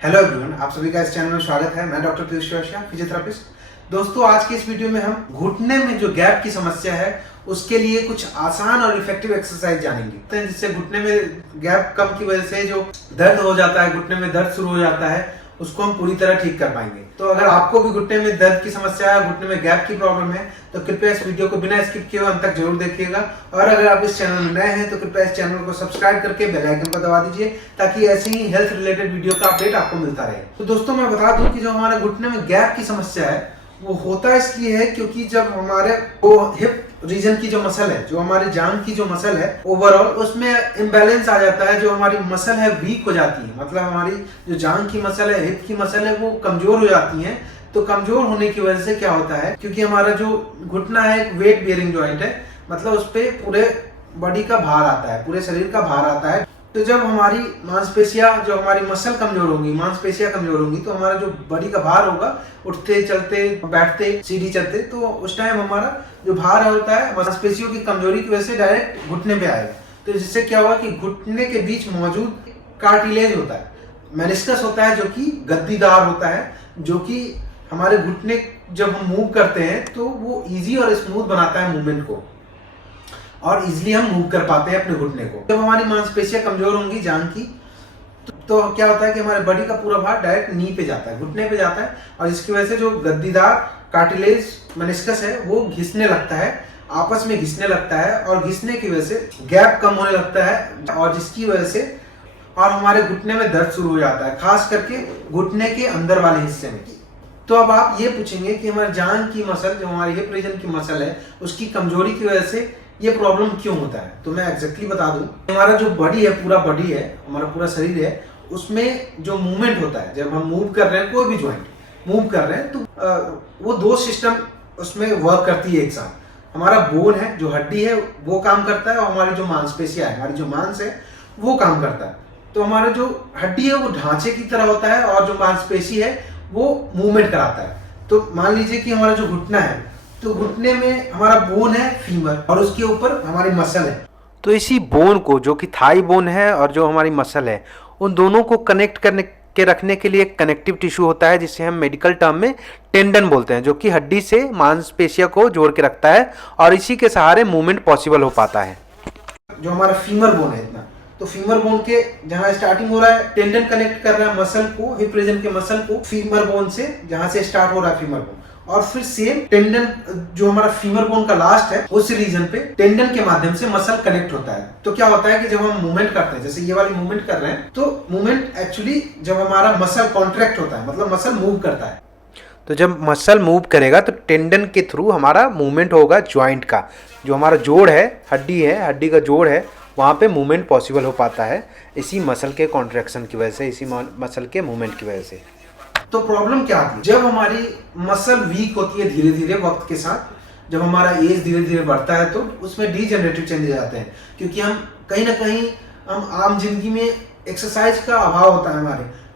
Hello everyone, आप सभी का इस चैनल में स्वागत है। मैं डॉक्टर पीयूष श्रीवास्तव, फिजियोथेरेपिस्ट। दोस्तों, आज के इस वीडियो में हम घुटने में जो गैप की समस्या है उसके लिए कुछ आसान और इफेक्टिव एक्सरसाइज जानेंगे, जिससे घुटने में गैप कम की वजह से जो दर्द हो जाता है, घुटने में दर्द शुरू हो जाता है, उसको हम पूरी तरह ठीक कर पाएंगे। तो अगर आपको भी घुटने में दर्द की समस्या है, घुटने में गैप की प्रॉब्लम है, तो कृपया इस वीडियो को बिना स्किप किए अंत तक जरूर देखिएगा। और अगर आप इस चैनल में नए हैं तो कृपया इस चैनल को सब्सक्राइब करके बेल आइकन को दबा दीजिए, ताकि ऐसे ही हेल्थ रिलेटेड वीडियो का अपडेट आपको मिलता रहे। तो दोस्तों, मैं बता दूं कि जो हमारे घुटने में गैप की समस्या है वो होता इसलिए है क्योंकि जब हमारे वो हिप रीजन की जो मसल है, जो हमारी जांघ की जो मसल है, ओवरऑल उसमें इम्बैलेंस आ जाता है। जो हमारी मसल है वीक हो जाती है, मतलब हमारी जो जांघ की मसल है, हिप की मसल है, वो कमजोर हो जाती है। तो कमजोर होने की वजह से क्या होता है, क्योंकि हमारा जो घुटना है एक वेट बेयरिंग जॉइंट है, मतलब उस पर पूरे बॉडी का भार आता है, पूरे शरीर का भार आता है। तो जब हमारी मांसपेशियां, जो हमारी मसल कमजोर होंगी, मांसपेशियां कमजोर होंगी, तो हमारा जो बॉडी का भार होगा, उठते चलते बैठते सीढ़ी चलते, तो उस टाइम हमारा जो भार होता है मांसपेशियों की कमजोरी की वजह से डायरेक्ट घुटने पे आएगा। तो जिससे क्या होगा कि घुटने के बीच मौजूद कार्टिलेज होता है, मेनिस्कस होता है, जो कि गद्दीदार होता है, जो कि हमारे घुटने जब हम मूव करते हैं तो वो इजी और स्मूथ बनाता है मूवमेंट को, और इजीली हम मूव कर पाते हैं अपने घुटने को। जब हमारी मांसपेशियां कमजोर होंगी जांघ की, तो क्या होता है कि हमारे बॉडी का पूरा भार डायरेक्ट नी पे जाता है, घुटने पे जाता है, और इसकी वजह से जो गद्दीदार कार्टिलेज मेनिस्कस है वो घिसने लगता है, आपस में घिसने लगता है, और घिसने की वजह से गैप कम होने लगता है, और जिसकी वजह से और हमारे घुटने में दर्द शुरू हो जाता है, खास करके घुटने के अंदर वाले हिस्से में। तो अब आप ये पूछेंगे कि हमारे जांघ की मसल, जो हमारी हिप रीजन की मसल है, उसकी कमजोरी की वजह से ये प्रॉब्लम क्यों होता है। तो मैं एग्जैक्टली बता दूं, हमारा जो बॉडी है, पूरा बॉडी है, हमारा पूरा शरीर है, उसमें जो मूवमेंट होता है, जब हम मूव कर रहे हैं, कोई भी ज्वाइंट मूव कर रहे हैं, तो वो दो सिस्टम उसमें वर्क करती है एक साथ। हमारा बोन है, जो हड्डी है, वो काम करता है, और हमारी जो मांसपेशियां है, हमारी जो मांस है, वो काम करता है। तो हमारा जो हड्डी है वो ढांचे की तरह होता है, और जो मांसपेशी है वो मूवमेंट कराता है। तो मान लीजिए कि हमारा जो घुटना है, तो घुटने में हमारा बोन है फीमर, और उसके ऊपर हमारी मसल है। तो इसी बोन को, जो कि थाई बोन है और जो हमारी मसल है, उन दोनों को कनेक्ट करने के रखने के लिए एक कनेक्टिव टिश्यू होता है, जिसे हम मेडिकल टर्म में टेंडन बोलते हैं, जो कि हड्डी से मांसपेशियों को जोड़ के रखता है, और इसी के सहारे मूवमेंट पॉसिबल हो पाता है। जो हमारा फीमर बोन है इतना, तो फीमर बोन के जहां स्टार्टिंग हो रहा है, टेंडन कनेक्ट कर रहा है मसल को, हिप रीजन के मसल को फीमर बोन से, जहां से स्टार्ट हो रहा है फीमर बोन, और फिर सेम टेंडन जो हमारा फीमर बोन का लास्ट है, उस रीजन पे टेंडन के माध्यम से मसल कनेक्ट होता है। तो क्या होता है कि जब हम मूवमेंट करते हैं, जैसे ये वाली मूवमेंट कर रहे हैं, तो मूवमेंट एक्चुअली जब हमारा मसल कॉन्ट्रैक्ट होता है, मतलब मसल मूव करता है, तो जब मसल मूव करेगा तो टेंडन के थ्रू हमारा मूवमेंट होगा ज्वाइंट का, जो हमारा जोड़ है, हड्डी का जोड़ है, वहाँ पे मूवमेंट पॉसिबल हो पाता है, इसी मसल के कॉन्ट्रैक्शन की वजह से, इसी मसल के मूवमेंट की वजह से। तो प्रॉब्लम क्या आती है, जब हमारी मसल वीक होती है धीरे धीरे वक्त के साथ, जब हमारा एज धीरे धीरे बढ़ता है, तो उसमें डीजेनरेटिव चेंजेस आते हैं, क्योंकि हम कहीं ना कहीं हम आम जिंदगी में एक्सरसाइज का अभाव होता है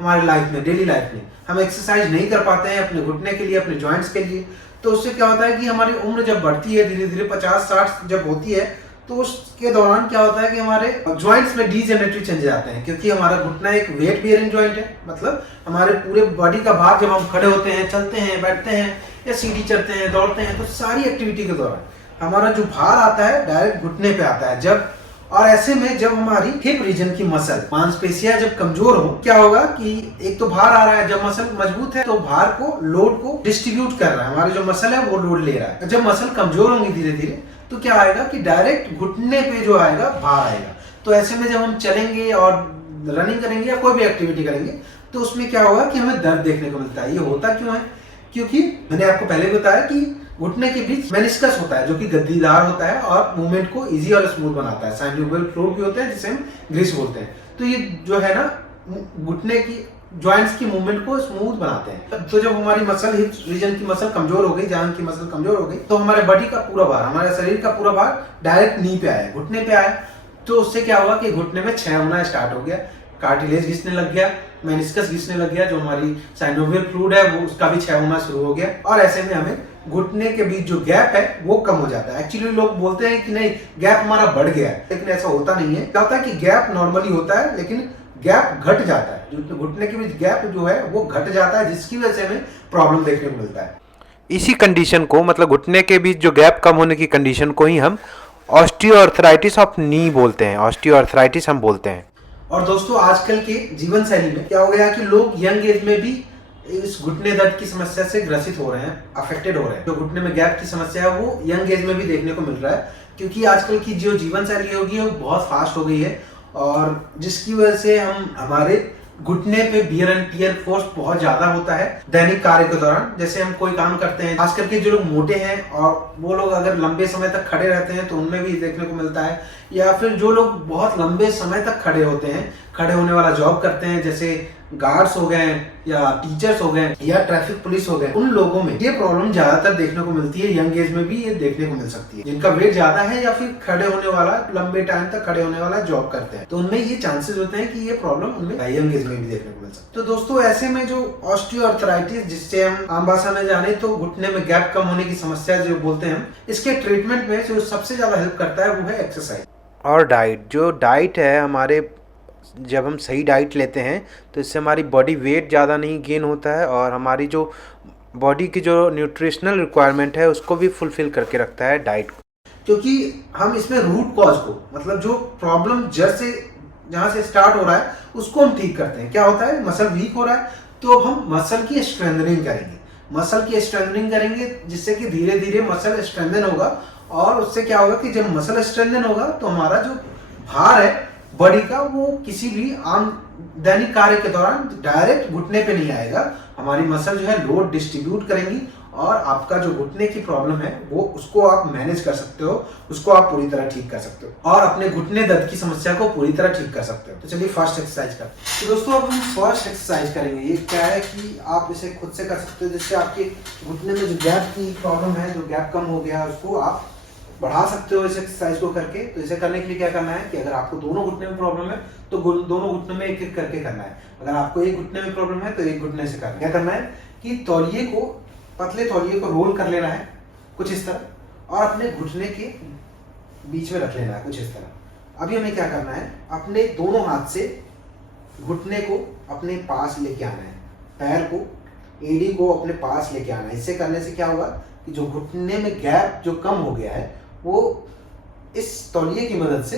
हमारे लाइफ में, डेली लाइफ में हम एक्सरसाइज नहीं कर पाते हैं अपने घुटने के लिए, अपने जॉइंट्स के लिए। तो उससे क्या होता है कि हमारी उम्र जब बढ़ती है धीरे धीरे, 50-60 जब होती है, तो उसके दौरान क्या होता है कि हमारे जॉइंट्स में डीजेनरेटिव चेंजेस आते हैं, क्योंकि हमारा घुटना एक वेट बेयरिंग जॉइंट है, मतलब हमारे पूरे बॉडी का भार, जब हम खड़े होते हैं, चलते हैं, बैठते हैं, या सीढ़ी चढ़ते हैं, दौड़ते हैं, तो सारी एक्टिविटी के दौरान हमारा जो भार आता है डायरेक्ट घुटने पे आता है। जब और ऐसे में जब हमारी हिप रीजन की मसल, मांसपेशियां जब कमजोर हो, क्या होगा कि एक तो भार आ रहा है, जब मसल मजबूत है तो भार को, लोड को डिस्ट्रीब्यूट कर रहा है, हमारी जो मसल है वो लोड ले रहा है। जब मसल कमजोर होंगी धीरे धीरे, तो क्या आएगा कि डायरेक्ट घुटने पे जो आएगा भार आएगा। तो ऐसे में जब हम चलेंगे और रनिंग करेंगे या कोई भी एक्टिविटी करेंगे, तो उसमें क्या होगा कि हमें दर्द देखने को मिलता है। ये होता क्यों है, क्योंकि मैंने आपको पहले बताया कि घुटने के बीच मेनिस्कस होता है, जो कि गद्दीदार होता है और मूवमेंट को इजी और स्मूथ बनाता है। साइनोवियल फ्लूइड भी होते हैं, जिसे हम ग्रीस बोलते हैं। तो ये जो है ना, घुटने की जॉइंट्स की मूवमेंट को स्मूथ बनाते हैं। तो जब हमारी मसल, हिप रीजन की मसल कमजोर हो गई, जांघ की मसल कमजोर हो गई, तो हमारे बॉडी का पूरा भार, हमारे शरीर का पूरा भार डायरेक्ट नी पे आया, घुटने पे आया। तो उससे क्या हुआ कि घुटने में क्षय होना स्टार्ट हो गया, कार्टिलेज घिसने लग गया, मेनिस्कस घिसने लग गया, जो हमारी साइनोवियल फ्लूइड है वो उसका भी क्षय होना शुरू हो गया, और ऐसे में हमें घुटने के बीच जो गैप है वो कम हो जाता है। एक्चुअली लोग बोलते हैं कि नहीं, गैप हमारा बढ़ गया है, लेकिन ऐसा होता नहीं है। क्या होता है कि गैप नॉर्मली होता है, लेकिन गैप घट जाता है, जो घुटने के बीच गैप जो है वो घट जाता है, जिसकी वजह से हमें प्रॉब्लम देखने को मिलता है। इसी कंडीशन को, मतलब घुटने के बीच जो गैप कम होने की कंडीशन को ही हम ऑस्टियोआर्थराइटिस ऑफ नी बोलते हैं, ऑस्टियोआर्थराइटिस हम बोलते हैं। और दोस्तों आजकल के जीवन शैली में क्या हो गया कि लोग यंग एज में भी इस घुटने दर्द की समस्या से ग्रसित हो रहे हैं, अफेक्टेड हो रहे हैं। जो घुटने में गैप की समस्या है वो यंग एज में भी देखने को मिल रहा है, क्योंकि आजकल की जो जीवन शैली होगी वो बहुत फास्ट हो गई है, और जिसकी वजह से हमारे घुटने पे बियर एंड टियर फोर्स बहुत ज्यादा होता है दैनिक कार्य के दौरान। जैसे हम कोई काम करते हैं, खास करके जो लोग मोटे हैं और वो लोग अगर लंबे समय तक खड़े रहते हैं तो उनमें भी देखने को मिलता है, या फिर जो लोग बहुत लंबे समय तक खड़े होते हैं, खड़े होने वाला जॉब करते हैं, जैसे गार्ड्स हो गए या टीचर्स हो गए या ट्रैफिक पुलिस हो गए, उन लोगों में ये प्रॉब्लम ज्यादातर देखने को मिलती है। यंग एज में भी ये देखने को मिल सकती है, जिनका वेट ज्यादा है या फिर खड़े होने वाला, लंबे टाइम तक खड़े होने वाला जॉब करते हैं, तो उनमें ये चांसेस होते हैं कि ये प्रॉब्लम उनमें यंग एज में भी देखने को मिल सकती है। तो दोस्तों ऐसे में जो ऑस्टियोआर्थराइटिस, जिससे हम आम भाषा में जाने तो घुटने में गैप कम होने की समस्या जो बोलते हैं हम, इसके ट्रीटमेंट में जो सबसे ज्यादा हेल्प करता है वो है एक्सरसाइज और डाइट। जो डाइट है हमारे, जब हम सही डाइट लेते हैं तो इससे हमारी बॉडी वेट ज़्यादा नहीं गेन होता है, और हमारी जो बॉडी की जो न्यूट्रिशनल रिक्वायरमेंट है उसको भी फुलफिल करके रखता है डाइट। क्योंकि हम इसमें रूट कॉज को, मतलब जो प्रॉब्लम जड़ से जहाँ से स्टार्ट हो रहा है उसको हम ठीक करते हैं। क्या होता है, मसल वीक हो रहा है तो हम मसल की स्ट्रेंथनिंग करेंगे, मसल की स्ट्रेंथनिंग करेंगे, जिससे कि धीरे धीरे मसल स्ट्रेंथन होगा, और उससे क्या होगा कि जब मसल स्ट्रेंथन होगा तो हमारा जो भार है बॉडी का वो किसी भी आम दैनिक कार्य के दौरान डायरेक्ट घुटने पे नहीं आएगा। हमारी मसल जो है लोड डिस्ट्रीब्यूट करेंगी, और आपका जो घुटने की प्रॉब्लम है वो उसको आप मैनेज कर सकते हो, उसको आप पूरी तरह ठीक कर सकते हो, और अपने घुटने दर्द की समस्या को पूरी तरह ठीक कर सकते हो। तो चलिए फर्स्ट एक्सरसाइज करते हैं। तो दोस्तों अब हम फर्स्ट एक्सरसाइज करेंगे। ये क्या है कि आप इसे खुद से कर सकते हो, जिससे आपके घुटने में जो गैप की प्रॉब्लम है, जो गैप कम हो गया, उसको आप बढ़ा सकते हो इस एक्सरसाइज को करके। तो इसे करने के लिए क्या करना है कि अगर आपको दोनों घुटने में प्रॉब्लम है तो दोनों घुटने में एक एक करके करना है। अगर आपको एक घुटने में प्रॉब्लम है तो एक घुटने से करना है। क्या करना है कि तौलिए को, पतले तौलिए को रोल कर लेना है कुछ इस तरह, और अपने घुटने के बीच में रख लेना है कुछ इस तरह। अभी हमें क्या करना है, अपने दोनों हाथ से घुटने को अपने पास लेके आना है, पैर को, एड़ी को अपने पास लेके आना है। इससे करने से क्या होगा कि जो घुटने में गैप जो कम हो गया है वो इस तौलिए की मदद से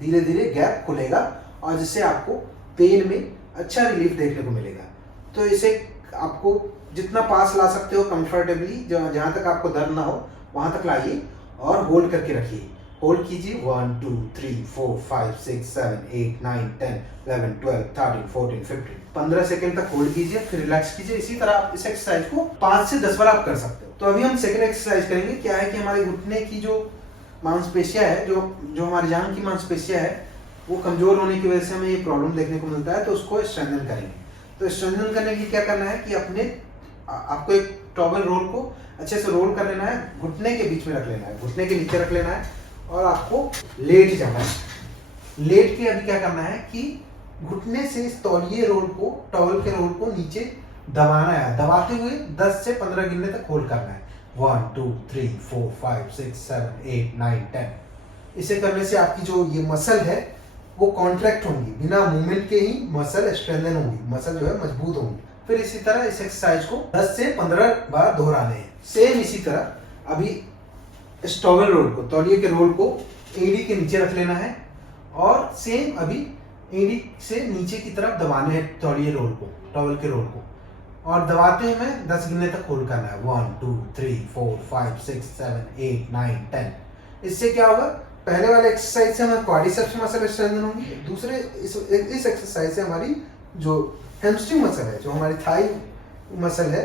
धीरे धीरे गैप खुलेगा, और जिससे आपको पेन में अच्छा रिलीफ देखने को मिलेगा। तो इसे आपको जितना पास ला सकते हो कंफर्टेबली, जहाँ तक आपको दर्द ना हो वहाँ तक लाइए और होल्ड करके रखिए। होल्ड कीजिए 1 2 3 4 5 6 7 8 9 10 11 12 13 14 15 15 सेकंड तक होल्ड कीजिए, फिर रिलैक्स कीजिए। इसी तरह आप इस एक्सरसाइज को 5 से 10 बार आप कर सकते हो। तो अभी हम सेकंड एक्सरसाइज करेंगे। क्या है कि हमारे घुटने की जो मांसपेशियां है, जो हमारी जांघ की मांसपेशियां है, वो कमजोर होने की वजह से हमें ये प्रॉब्लम देखने को मिलता है, तो उसको स्ट्रेंथन करेंगे। तो स्ट्रेंथन करने के लिए क्या करना है कि आपको एक टॉवल रोल को अच्छे से रोल कर लेना है, घुटने के बीच में रख लेना है, घुटने के नीचे रख लेना है, और आपको लेट जाना है। लेट के अभी क्या करना है कि घुटने से इस तौलिए रोल को, टॉवल के रोल को नीचे दबाना है। दबाते हुए 10 से 15 गिनने तक होल्ड करना है। 1 2 3 4 5 6 7 8 9 10। इसे करने से आपकी जो ये मसल है वो कॉन्ट्रैक्ट होंगी, बिना मूवमेंट के ही मसल स्ट्रेंथन होंगी, मसल जो है मजबूत होंगी। फिर इसी तरह इस एक्सरसाइज को 10 से 15 बार दोहराने हैं। सेम इसी तरह अभी इस टॉवल रोल को, तौलिए के रोल को एड़ी के नीचे रख लेना है, और सेम अभी एड़ी से नीचे की तरफ दबाने हैं तौलिए रोल को, टॉवल के रोल को, और दबाते हुए 10 गिनने तक होल्ड करना है। 1 2 3 4 5 6 7 8 9 10। इससे क्या होगा, पहले वाले एक्सरसाइज से हमारे क्वाड्रिसेप्स मसल स्ट्रेंथन होंगी, दूसरे इस एक्सरसाइज से हमारी जो हैमस्ट्रिंग मसल है, जो हमारी थाई मसल है,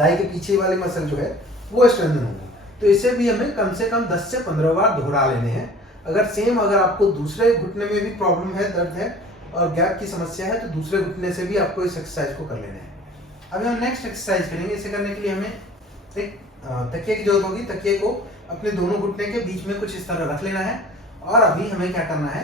थाई के पीछे वाले मसल जो है वो स्ट्रेंथन होंगे। तो इसे भी हमें कम से कम 10 से 15 बार दोहरा लेने हैं। अगर आपको दूसरे घुटने में भी प्रॉब्लम है, दर्द है और गैप की समस्या है, तो दूसरे घुटने से भी आपको इस एक्सरसाइज को कर लेना है। अभी हम नेक्स्ट एक्सरसाइज करेंगे। इसे करने के लिए हमें एक तकिए की जरूरत होगी। तकिए को अपने दोनों घुटने के बीच में कुछ इस तरह रख लेना है, और अभी हमें क्या करना है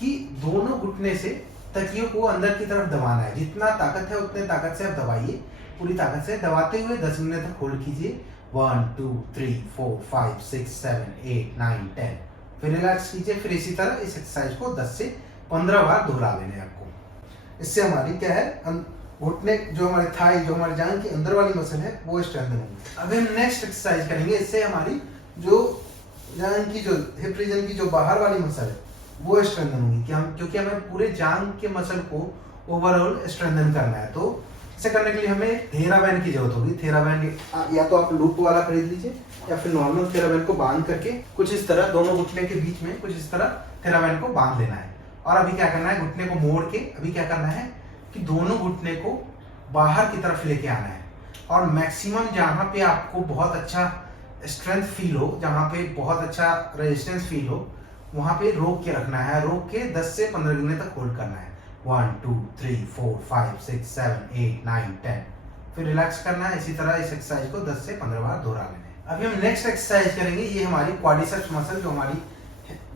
कि दोनों घुटने से तकियों को अंदर की तरफ दबाना है। जितना ताकत है उतने ताकत से आप दबाइए, पूरी ताकत से दबाते हुए 10 मिनट तक होल्ड कीजिए। 1 2 3 4 5 6 7 8 9 10। फिर रिलैक्स कीजिए। फिर इसी तरह इस एक्सरसाइज को 10 से 15 बार दोहरा लेने हैं आपको। इससे हमारी क्या है, घुटने जो हमारी थाई, जो हमारी जांघ की अंदर वाली मसल है वो स्ट्रेंथन होगी। अभी हम नेक्स्ट एक्सरसाइज करेंगे, इससे हमारी जो जांघ की जो हिप रीजन की जो बाहर वाली मसल है वो स्ट्रेंथन होगी, क्योंकि हमें पूरे जांघ के मसल को ओवरऑल स्ट्रेंथन करना है। तो इसे करने के लिए हमें थेराबैंड की जरूरत होगी। थेराबैंड या तो आप लूप वाला खरीद लीजिए या फिर नॉर्मल थेराबैंड को बांध करके कुछ इस तरह दोनों घुटने के बीच में कुछ इस तरह थेराबैंड को बांध लेना है। और अभी क्या करना है, घुटने को मोड़ के अभी क्या करना है कि दोनों घुटने को बाहर की तरफ लेके आना है और मैक्सिमम जहाँ पे आपको बहुत अच्छा स्ट्रेंथ फील हो, जहाँ पे बहुत अच्छा रेजिस्टेंस फील हो, वहाँ पे रोक के रखना है। रोक के 10 से 15 गिनने तक होल्ड करना है। 1 2 3 4 5 6 7 8 9 10, फिर रिलैक्स करना है। इसी तरह इस एक्सरसाइज को 10 से 15 बार दोहरा लेना है। अभी हम नेक्स्ट एक्सरसाइज करेंगे, ये हमारी क्वाड्रिसेप्स मसल, जो हमारी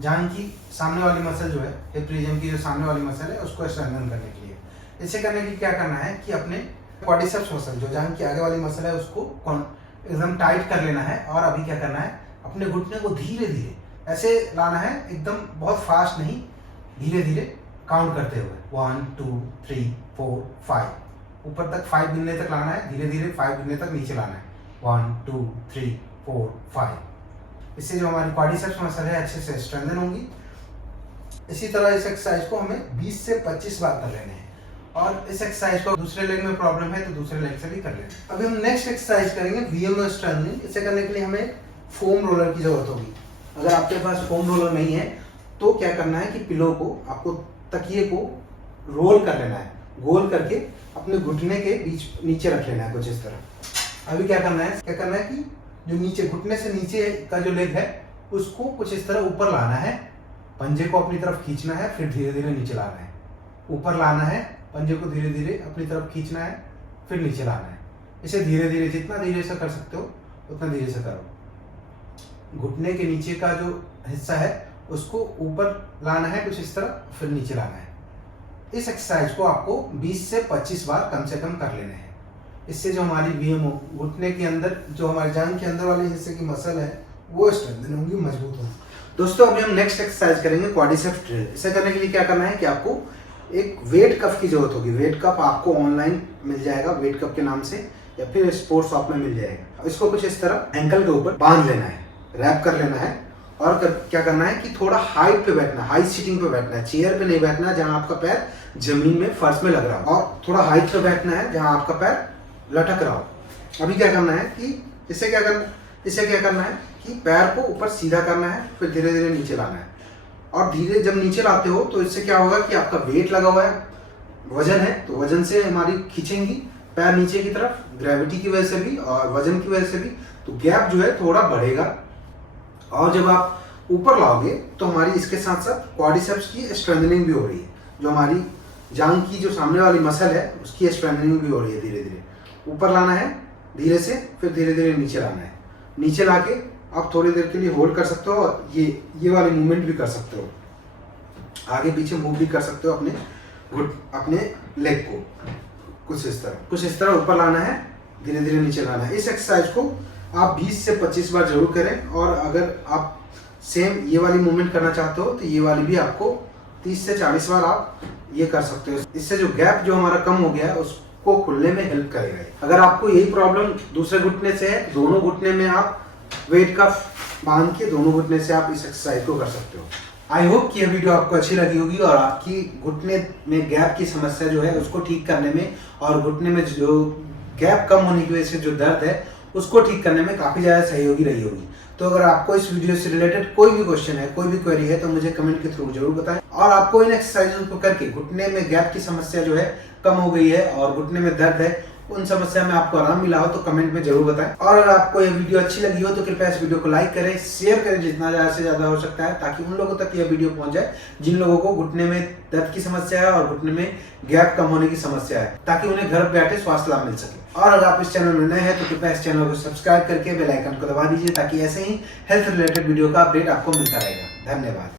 जांघ की सामने वाली मसल जो है, हिप रीजन की जो सामने वाली मसल है, उसको स्ट्रेंथन करने के लिए। इसे करने के लिए क्या करना है कि अपने क्वाड्रिसेप्स मसल, जो जांघ की आगे वाली मसल है, उसको एकदम टाइट कर लेना है। और अभी क्या करना है, अपने घुटने को धीरे धीरे ऐसे लाना है, एकदम बहुत फास्ट नहीं, धीरे धीरे काउंट करते हुए 1 2 3 4 5, ऊपर तक 5 गिनने तक लाना है, धीरे धीरे 5 गिनने तक नीचे लाना है। 1 2 3 4 5। इससे जो हमारी क्वाड्रिसेप्स मसल है अच्छे से स्ट्रेंथन होगी। इसी तरह इस एक्सरसाइज को हमें 20 से 25 बार कर लेने हैं। और इस एक्सरसाइज को दूसरे लेग में प्रॉब्लम है तो दूसरे लेग से भी कर लेना है। अभी हम नेक्स्ट एक्सरसाइज करेंगे वीएमओ स्ट्रेंथनिंग। इसे करने के लिए हमें फोम रोलर की जरूरत होगी। अगर आपके पास फोम रोलर नहीं है तो क्या करना है कि पिलो को, आपको तकिए को रोल कर लेना है, गोल करके अपने घुटने के बीच नीचे रख लेना है कुछ इस तरह। अभी क्या करना है कि जो नीचे घुटने से नीचे का जो लेग है उसको कुछ इस तरह ऊपर लाना है, पंजे को अपनी तरफ खींचना है, फिर धीरे धीरे नीचे लाना है। ऊपर लाना है, पंजे को धीरे धीरे अपनी तरफ खींचना है, फिर नीचे लाना है। इसे धीरे धीरे, जितना धीरे से कर सकते हो उतना धीरे से करो। घुटने के नीचे का जो हिस्सा है उसको ऊपर लाना है कुछ इस तरह, फिर नीचे लाना है। इस एक्सरसाइज को आपको 20 से 25 बार कम से कम कर लेने हैं। इससे जो हमारी वीएमओ, घुटने के अंदर जो हमारे जांघ के अंदर वाले हिस्से की मसल है वो स्ट्रेंथन होंगी, मजबूत होंगी। दोस्तों अभी हम नेक्स्ट एक्सरसाइज करेंगे क्वाड्रिसेप्स ड्रिल। इसे करने के लिए क्या करना है कि आपको एक वेट कप की जरूरत होगी। वेट कप आपको ऑनलाइन मिल जाएगा वेट कप के नाम से, या फिर स्पोर्ट्स शॉप में मिल जाएगा। इसको कुछ इस तरह एंकल के ऊपर बांध लेना है, रैप कर लेना है। और क्या करना है कि थोड़ा हाइट पे बैठना है, हाई सीटिंग पे बैठना है, चेयर पे नहीं बैठना है जहां आपका पैर जमीन में, फर्श में लग रहा हो, और थोड़ा हाइट पे बैठना है जहां आपका पैर लटक रहा हो। अभी क्या करना है कि इसे क्या करना है कि पैर को ऊपर सीधा करना है, फिर धीरे धीरे नीचे लाना है। और धीरे जब नीचे लाते हो तो इससे क्या होगा कि आपका वेट लगा हुआ है, वजन है, तो वजन से हमारी खींचेंगी पैर नीचे की तरफ, ग्रेविटी की वजह से भी और वजन की वजह से भी, तो गैप जो है थोड़ा बढ़ेगा। और जब आप ऊपर लाओगे तो हमारी इसके साथ साथ क्वाड्रिसेप्स की स्ट्रेंथनिंग भी हो रही है। जो हमारी जांघ की जो सामने वाली मसल है उसकी स्ट्रेंथनिंग भी हो रही है। धीरे धीरे ऊपर लाना है धीरे से, फिर धीरे धीरे नीचे लाना है। नीचे लाके आप थोड़ी देर के लिए होल्ड कर सकते हो और ये वाली मूवमेंट भी कर सकते हो, आगे पीछे मूव भी कर सकते हो अपने लेग को। कुछ इस तरह ऊपर लाना है, धीरे धीरे नीचे लाना है। इस एक्सरसाइज को आप 20 से 25 बार जरूर करें। और अगर आप सेम ये वाली मूवमेंट करना चाहते हो तो ये वाली भी आपको 30 से 40 बार आप ये कर सकते हो। इससे जो गैप जो हमारा कम हो गया है उसको खुलने में हेल्प करेगा। अगर आपको यही प्रॉब्लम दूसरे घुटने से है, दोनों घुटने में आप वेट का बांध के दोनों घुटने से आप इस एक्सरसाइज को कर सकते हो। आई होप कि यह वीडियो आपको अच्छी लगी होगी और आपकी घुटने में गैप की समस्या जो है उसको ठीक करने में और घुटने में जो गैप कम होने की वजह से जो दर्द है उसको ठीक करने में काफ़ी ज़्यादा सहयोगी रही होगी। तो अगर आपको इस वीडियो से रिलेटेड कोई भी क्वेश्चन है, कोई भी क्वेरी है, तो मुझे कमेंट के थ्रू जरूर बताएं। और आपको इन एक्सरसाइजों को करके घुटने में गैप की समस्या जो है कम हो गई है और घुटने में दर्द है, उन समस्या में आपको आराम मिला हो तो कमेंट में जरूर बताएं। और अगर आपको यह वीडियो अच्छी लगी हो तो कृपया इस वीडियो को लाइक करें, शेयर करें जितना ज़्यादा से ज़्यादा हो सकता है, ताकि उन लोगों तक यह वीडियो पहुंच जाए जिन लोगों को घुटने में दर्द की समस्या है और घुटने में गैप कम होने की समस्या है, ताकि उन्हें घर बैठे स्वास्थ्य लाभ मिल सके। और अगर आप इस चैनल में नए हैं तो कृपया इस चैनल को सब्सक्राइब करके बेल आइकन को दबा दीजिए, ताकि ऐसे ही हेल्थ रिलेटेड वीडियो का अपडेट आपको मिलता रहेगा। धन्यवाद।